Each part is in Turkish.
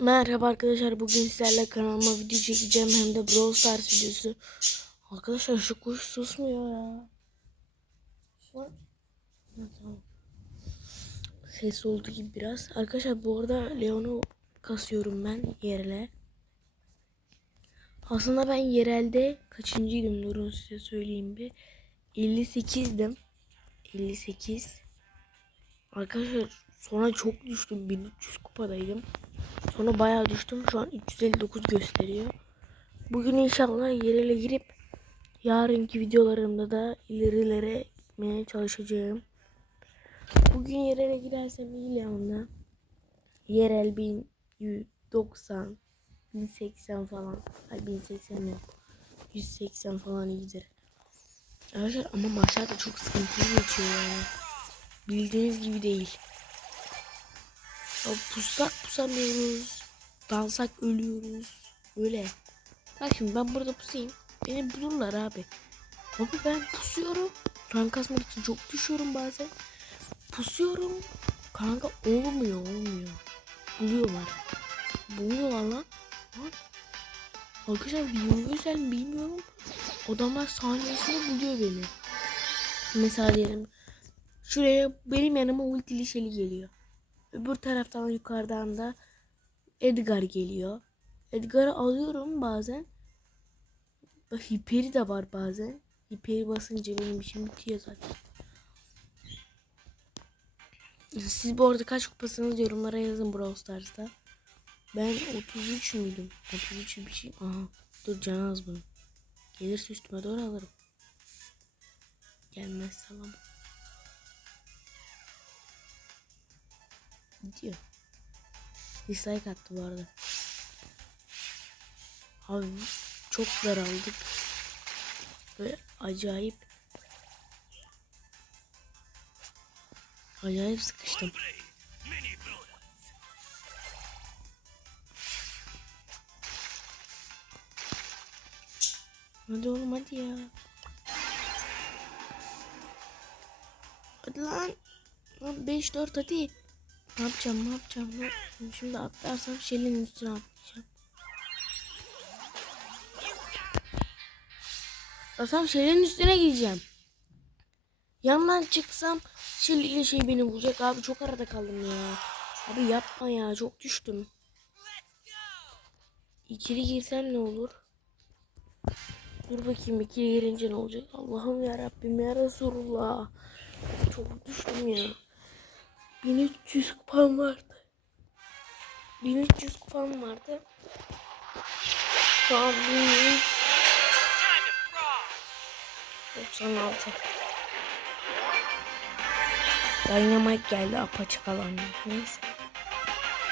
Merhaba arkadaşlar bugün sizlerle kanalıma video çekeceğim hem de Brawl Stars videosu. Arkadaşlar şu kuş susmuyor ya. Ses oldu gibi biraz. Arkadaşlar bu arada Leon'u kasıyorum ben yerele. Aslında ben yerelde kaçıncıydım durun size söyleyeyim bir. 58'dim. 58. Arkadaşlar sonra çok düştüm. 1300 kupadaydım. Sonra bayağı düştüm. Şu an 359 gösteriyor. Bugün inşallah yerele girip yarınki videolarımda da ilerilere gitmeye çalışacağım. Bugün yerele girersem iyi Leon'la. Yerel 1090 1080 falan. Ay 1080 yok. 180 falan iyidir. Arkadaşlar ama maçlar çok sıkıntılı geçiyor yani. Bildiğiniz gibi değil. Ya pussak pusamıyoruz. Dalsak ölüyoruz. Öyle. Bak şimdi ben burada pusayım. Beni bulurlar abi. Abi ben pusuyorum. Rank kasmak için çok düşüyorum bazen. Pusuyorum. Kanka olmuyor olmuyor. Buluyorlar. Buluyorlar lan. Lan. Arkadaşlar özel bilmiyorum. Adamlar saniyesinde buluyor beni. Mesela diyelim şuraya benim yanıma ultili şeli geliyor. Öbür taraftan yukarıdan da Edgar geliyor. Edgar'ı alıyorum bazen. Hiperi de var bazen. Hiperi basınca benim işim bitiyor zaten. Siz bu arada kaç kupasınız yorumlara yazın Brawl Stars'ta. Ben 33 müydüm? 33 bir şey. Aha. Dur can az bunun. Gelirse üstüme doğru alırım. Gelmez salam. Gidiyor. Dislike attı bu arada. Abi çok daraldık. Ve acayip acayip sıkıştım. Hadi oğlum hadi ya. Hadi lan. Lan 5-4 hadi. Ne yapacağım ne yapacağım ne yapacağım. Şimdi atlarsam Shell'in üstüne atlayacağım. Atlasam Shell'in üstüne gideceğim. Yandan çıksam Shell ile şey beni bulacak. Abi çok arada kaldım ya. Abi yapma ya çok düştüm. İkili girsem ne olur? Dur bakayım ikili girince ne olacak? Allah'ım ya Rabbim ya Resulullah. Çok düştüm ya. 1300 kupam vardı. 1300 kupam vardı. Şu an 1196. Dynamite geldi apaçık alanda. Neyse.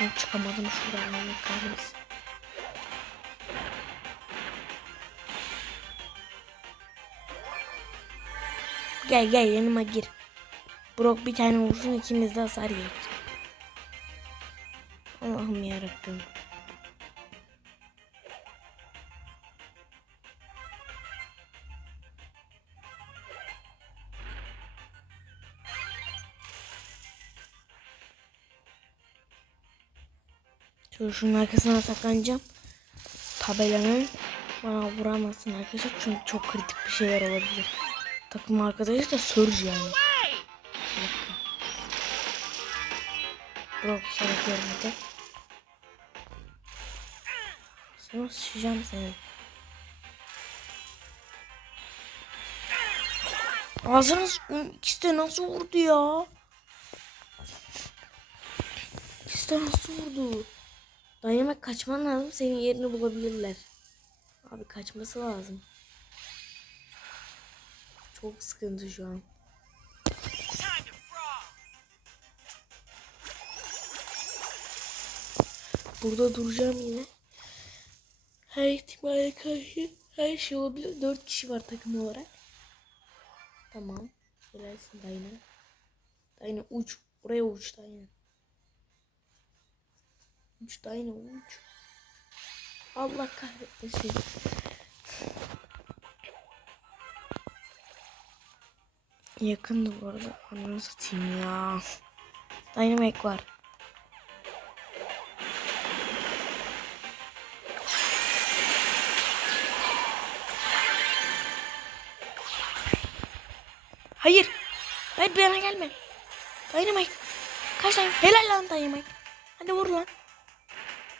Ben çıkamadım şuradan Allah kahretsin. Gel gel yanıma gir. Brock bir tane vursun ikimiz de hasar yiyek. Allah'ım yarabbim. Şöyle şunun arkasına saklanacağım. Tabelanın bana vuramasın arkadaşlar çünkü çok kritik bir şeyler olabilir. Takım arkadaşı da Surge yani. Brock işaret görmedi. Sana sıçacağım seni. Ağzına s- ikisi de nasıl vurdu ya? İkisi de nasıl vurdu? Dayamak kaçman lazım senin yerini bulabilirler. Abi kaçması lazım. Çok sıkıntı şu an. Burada duracağım yine. Her ihtimale karşı her şey olabilir. Dört kişi var takım olarak. Tamam. Helalsin Dayna. Dayna uç. Oraya uç Dayna. Uç Dayna uç. Allah kahretmesin. Yakındı bu arada. Ananı satayım ya. Dynamic var. Hayır. Hayır bana gelme. Dynamite. Kaç tane? Helal lan Dynamite. Hadi vur lan.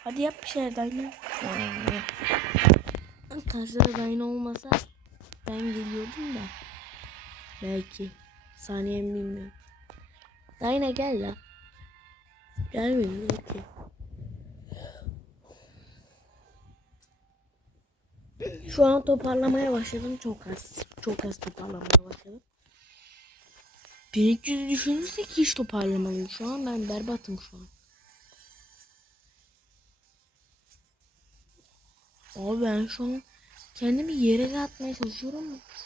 Hadi yap bir şeyler Dynamite. Karşıda Dyna olmasa ben geliyordum da. Belki. Saniyem bilmiyorum. Dyna gel lan. Gelmiyor belki. Şu an toparlamaya başladım. Çok az. Çok az toparlamaya başladım. 1200 düşünürsek hiç toparlamadım. Şu an ben berbatım şu an. Abi ben şu an kendimi yere atmaya çalışıyorum.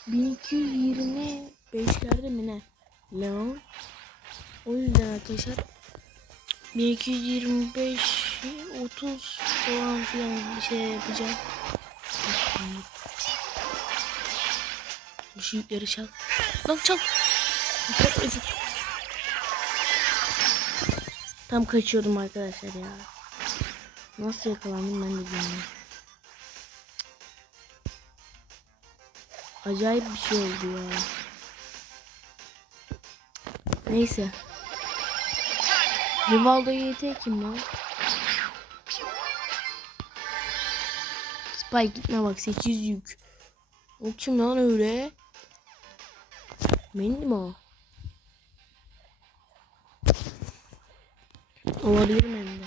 1225'lerde mi ne? Leon. O yüzden arkadaşlar 1225 30 falan filan bir şey yapacağım. Bu şiitleri çal. Lan çal. Tam kaçıyordum arkadaşlar ya. Nasıl yakalandım ben de bilmiyorum. Acayip bir şey oldu ya. Neyse. Rivaldo YT kim lan? Spike gitme bak 8 yük. O kim lan öyle? Benim mi o? Olabilir hem de.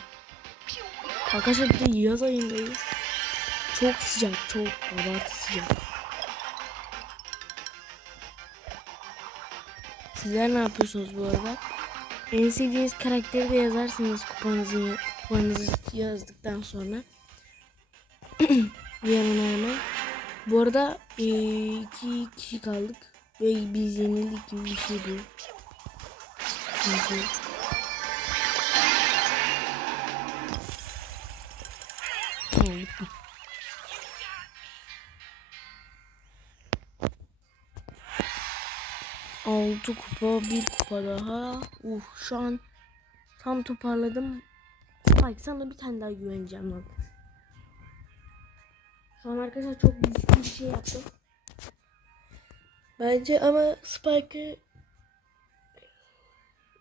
Arkadaşlar bir de yaz ayındayız. Çok sıcak, çok abartı sıcak. Sizler ne yapıyorsunuz bu arada? En sevdiğiniz karakteri de yazarsınız kupanızı, kupanızı yazdıktan sonra. Yanına hemen. Bu arada eee, iki kişi kaldık. Ve biz yenildik gibi bir şey bu. Çünkü 6 kupa, kupa daha. Uh şu an tam toparladım. Bak sana bir tane daha güveneceğim lan. Şu an arkadaşlar çok büyük bir şey yaptım. Bence ama Spike'ı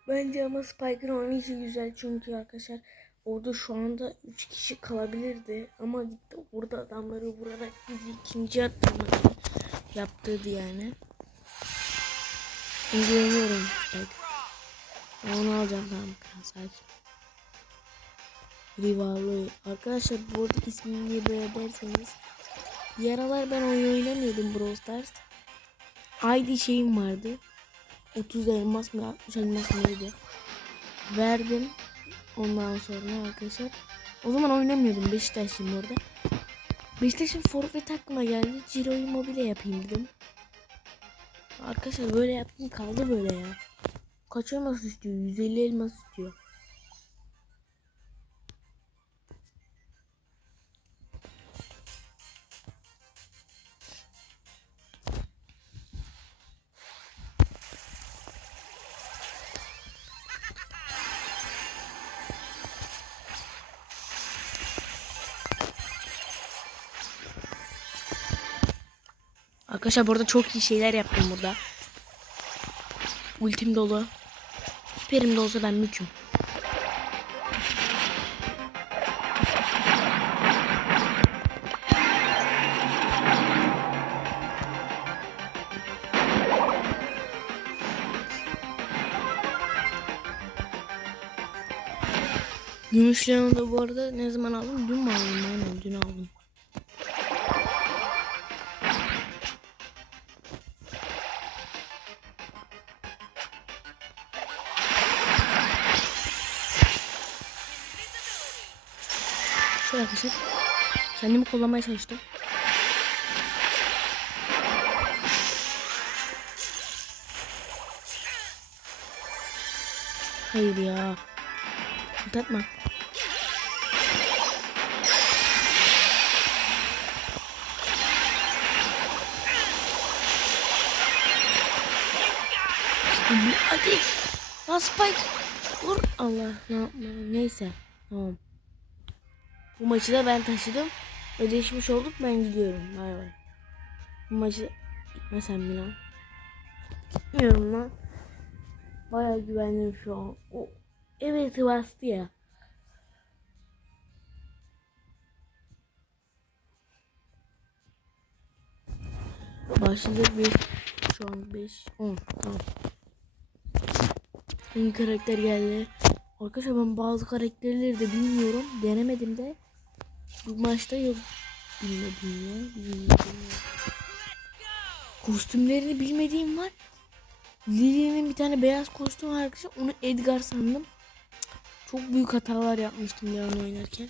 Bence ama Spike'ın oynayışı güzel çünkü arkadaşlar orada şu anda 3 kişi kalabilirdi ama gitti orada adamları vurarak bizi ikinci attırmadı yaptırdı yani. Ben güveniyorum Spike. Ben onu alacağım tamam sakin. Rivalry. Arkadaşlar bu arada ismini niye böyle derseniz bir ben oyun oynamıyordum Brawl Stars. ID şeyim vardı. 30 elmas mı 60 elmas mı neydi? Verdim. Ondan sonra arkadaşlar. O zaman oynamıyordum Beşiktaş'ım orada. Beşiktaş'ın forvet aklıma geldi. Ciro'yu mobile yapayım dedim. Arkadaşlar böyle yaptım kaldı böyle ya. Kaç elmas istiyor? 150 elmas istiyor. Arkadaşlar burada çok iyi şeyler yaptım burada. Ultim dolu. Hiperim de olsa ben müküm. Gümüş Leon'u da bu arada ne zaman aldım? Dün mü aldım? Aynen dün aldım. Arkadaşlar. Kendimi kullanmaya çalıştım. Hayır ya. Tatma. Hadi. Lan Spike. Vur. Allah ne yapma. Neyse. Tamam. Bu maçı da ben taşıdım. Ödeşmiş olduk ben gidiyorum. Bay bay. Bu maçı gitmesem Milan. Bilmiyorum lan. Bayağı güvendim şu an. O evet bastı ya. Başladık bir şu an 5 10 tamam. Yeni karakter geldi. Arkadaşlar ben bazı karakterleri de bilmiyorum. Denemedim de. Bu maçta yok. Bilmediğim ya. Bilmediğim ya. Kostümlerini bilmediğim var. Lily'nin bir tane beyaz kostüm var arkadaşlar. Onu Edgar sandım. Çok büyük hatalar yapmıştım ya onu oynarken.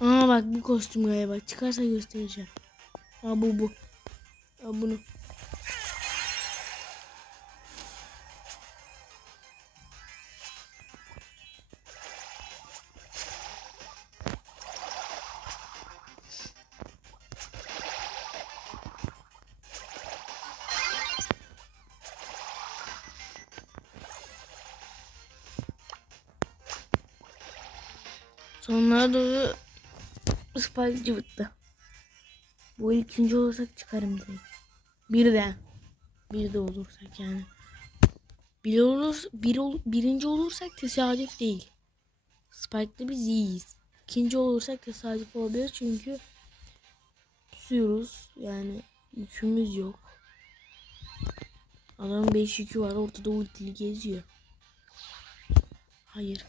Aa bak bu kostüm galiba. Çıkarsa göstereceğim. Aa bu bu. Aa bunu. Sonlara doğru Spike cıvıttı. Bu ikinci olursak çıkarım direkt. Bir de. Bir de olursak yani. Bir olur, bir ol, birinci olursak tesadüf değil. Spike'da biz iyiyiz. İkinci olursak tesadüf olabilir çünkü pusuyoruz. Yani yükümüz yok. Adamın 5 yükü var ortada ultili geziyor. Hayır.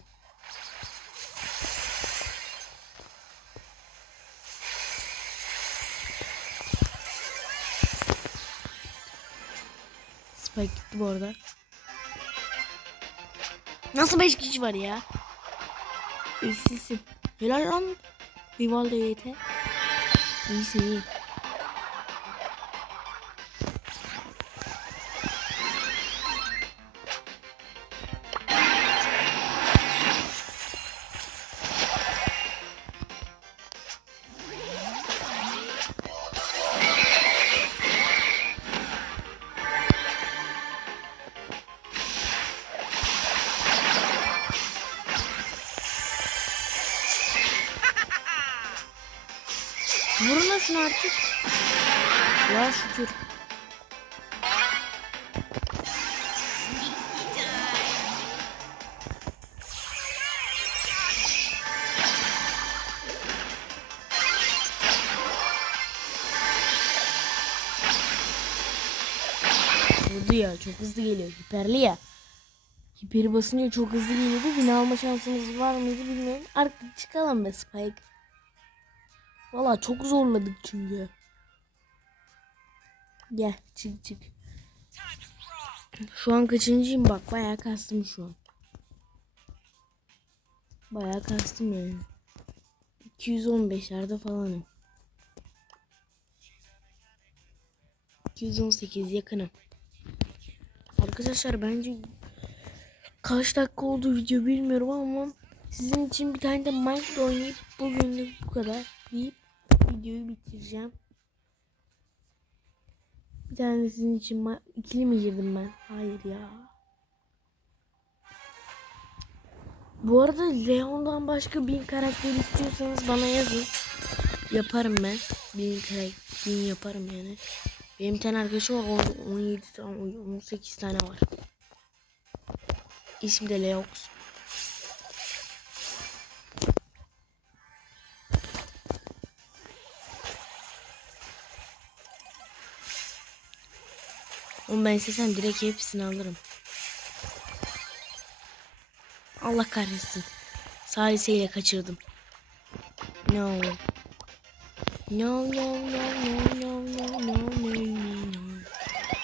Spike gitti bu arada. Nasıl 5 kişi var ya? Eksisin. Helal lan. Rivaldo YT. İyisin iyi. Artık. Ya şükür. Vurdu ya çok hızlı geliyor. Hiperli ya. Hiperi basınca çok hızlı geliyordu. Win alma şansımız var mıydı bilmiyorum. Artık çıkalım be Spike. Valla çok zorladık çünkü. Gel çık çık. Şu an kaçıncıyım bak bayağı kastım şu an. Bayağı kastım yani. 215'lerde falanım. 218 yakınım. Arkadaşlar bence kaç dakika oldu video bilmiyorum ama sizin için bir tane de Minecraft oynayıp bugünlük bu kadar deyip videoyu bitireceğim. Bir tane sizin için ikili mi girdim ben? Hayır ya. Bu arada Leon'dan başka bin karakter istiyorsanız bana yazın. Yaparım ben. Bin karakter, bin yaparım yani. Benim bir tane arkadaşım var. on- 17 tane, 18 tane var. İsmi de Leox. Onu ben istesem direkt hepsini alırım. Allah kahretsin. Salise ile kaçırdım. No. No no no no no no no no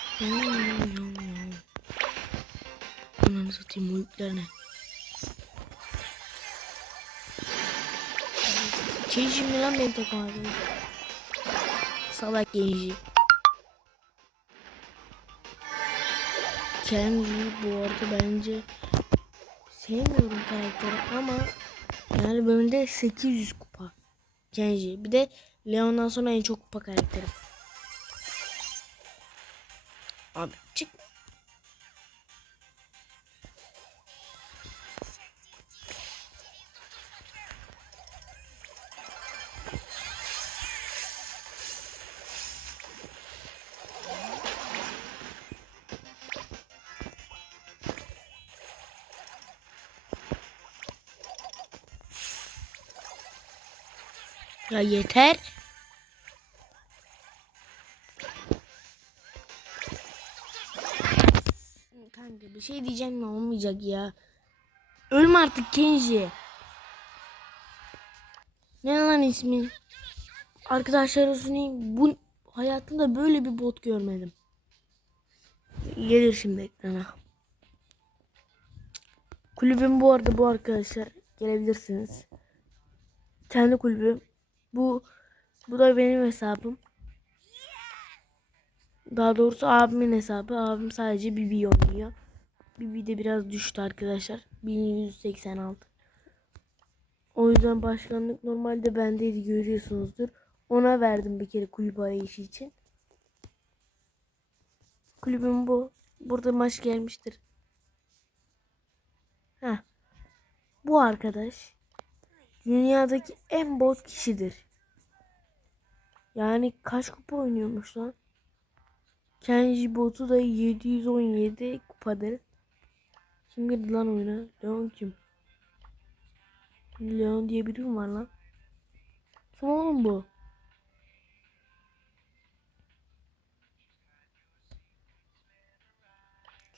no no no no Ananı satayım? Şey şimdi lan benim takım arkadaşım. Salak genci. Kenji bu arada bence sevmiyorum karakteri ama yani bölümde 800 kupa. Kenji. Bir de Leon'dan sonra en çok kupa karakteri. Abi çık. Yeter. Kanka bir şey diyeceğim mi olmayacak ya. Ölme artık Kenji. Ne lan ismi? Arkadaşlar sunayım. Bu hayatımda böyle bir bot görmedim. Gelir şimdi ekrana. Kulübüm bu arada bu arkadaşlar. Gelebilirsiniz. Kendi kulübüm. Bu bu da benim hesabım. Daha doğrusu abimin hesabı. Abim sadece Bibi oynuyor. Bibi de biraz düştü arkadaşlar. 1186. O yüzden başkanlık normalde bendeydi görüyorsunuzdur. Ona verdim bir kere kulüp arayışı için. Kulübüm bu. Burada maç gelmiştir. Heh. Bu arkadaş dünyadaki en bot kişidir. Yani kaç kupa oynuyormuş lan? Kenji botu da 717 kupadır. Kim girdi lan oyuna? Leon kim? Leon diye biri mi var lan? Kim oğlum bu?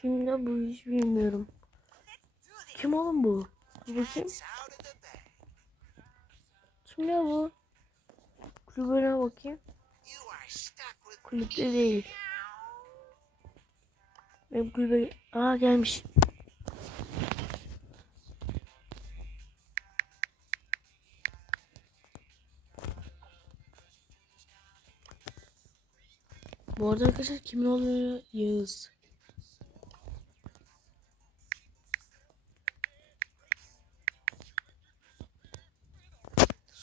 Kim de bu hiç bilmiyorum. Kim oğlum bu? Dur bakayım. Kim bu? Kulübüne bakayım. Kulüpte değil. Benim kulübe... Aa gelmiş. Bu arada arkadaşlar kimin oluyor? Yağız.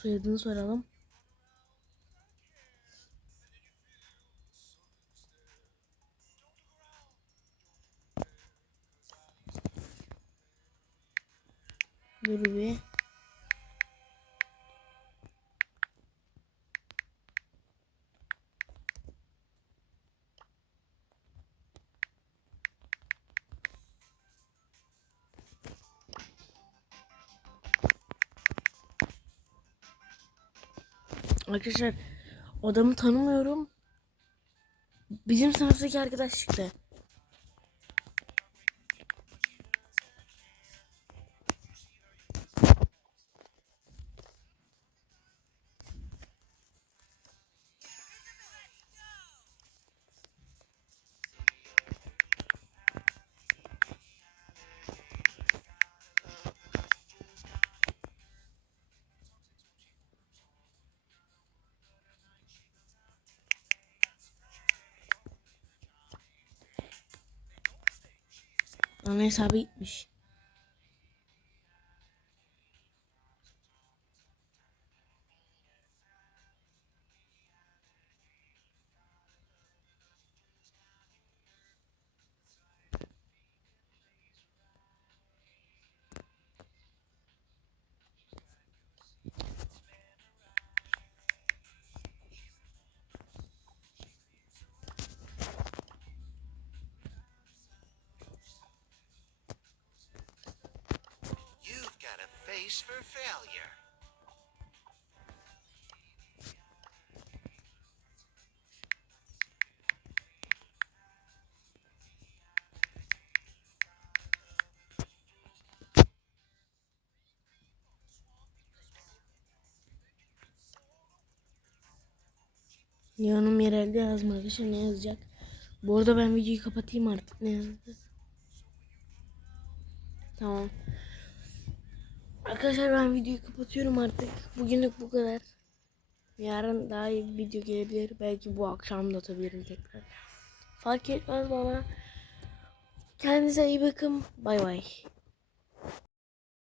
Soyadını soralım. Dur bir. Arkadaşlar adamı tanımıyorum. Bizim sınıftaki arkadaş çıktı. Hesabı gitmiş. Got a face for failure. Yanım yerelde yazma arkadaşlar ne yazacak? Bu arada ben videoyu kapatayım artık. Ne yazdı? Tamam. Arkadaşlar ben videoyu kapatıyorum artık. Bugünlük bu kadar. Yarın daha iyi bir video gelebilir. Belki bu akşam da atabilirim tekrar. Fark etmez bana. Kendinize iyi bakın. Bay bay.